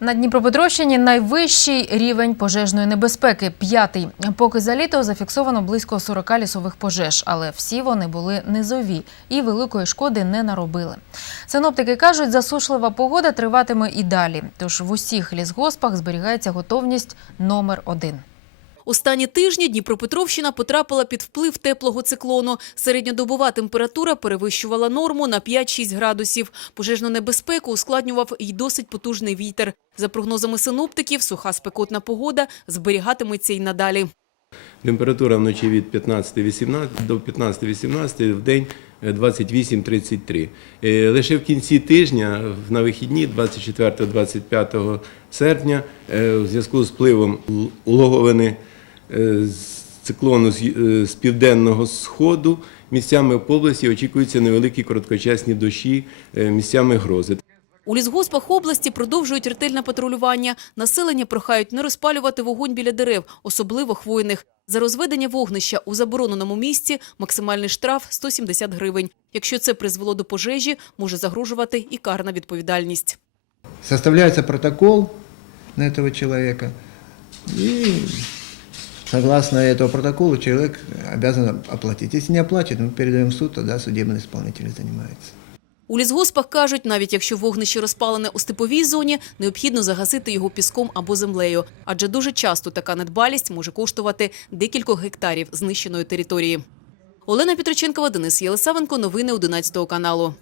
На Дніпропетровщині найвищий рівень пожежної небезпеки п'ятий. Поки за літо зафіксовано близько 40 лісових пожеж, але всі вони були низові і великої шкоди не наробили. Синоптики кажуть, засушлива погода триватиме і далі. Тож в усіх лісгоспах зберігається готовність номер один. Останні тижні Дніпропетровщина потрапила під вплив теплого циклону. Середньодобова температура перевищувала норму на 5-6 градусів. Пожежну небезпеку ускладнював і досить потужний вітер. За прогнозами синоптиків, суха спекотна погода зберігатиметься й надалі. Температура вночі від 15-18 до 15-18, в день е, 28-33. Е, Лише в кінці тижня, в- на вихідні, 24-25 серпня, е, у зв'язку з пливом улоговини е, циклону з ю- е, з південного сходу, місцями по області очікуються невеликі короткочасні дощі, е, місцями грози. У лісгоспах області продовжують ретельне патрулювання. Населення прохають не розпалювати вогонь біля дерев, особливо хвойних. За розведення вогнища у забороненому місці максимальний штраф – 170 гривень. Якщо це призвело до пожежі, може загрожувати і карна відповідальність. Составляется протокол на этого человека, и согласно этому протоколу человек обязан оплатить. Если не оплатит, мы передаем в суд, тогда судебный исполнитель занимается. У лісгоспах кажуть, навіть якщо вогнище розпалене у степовій зоні, необхідно загасити його піском або землею. Адже дуже часто така недбалість може коштувати декількох гектарів знищеної території. Олена Петриченкова, Денис Єлисавенко. Новини 11 каналу.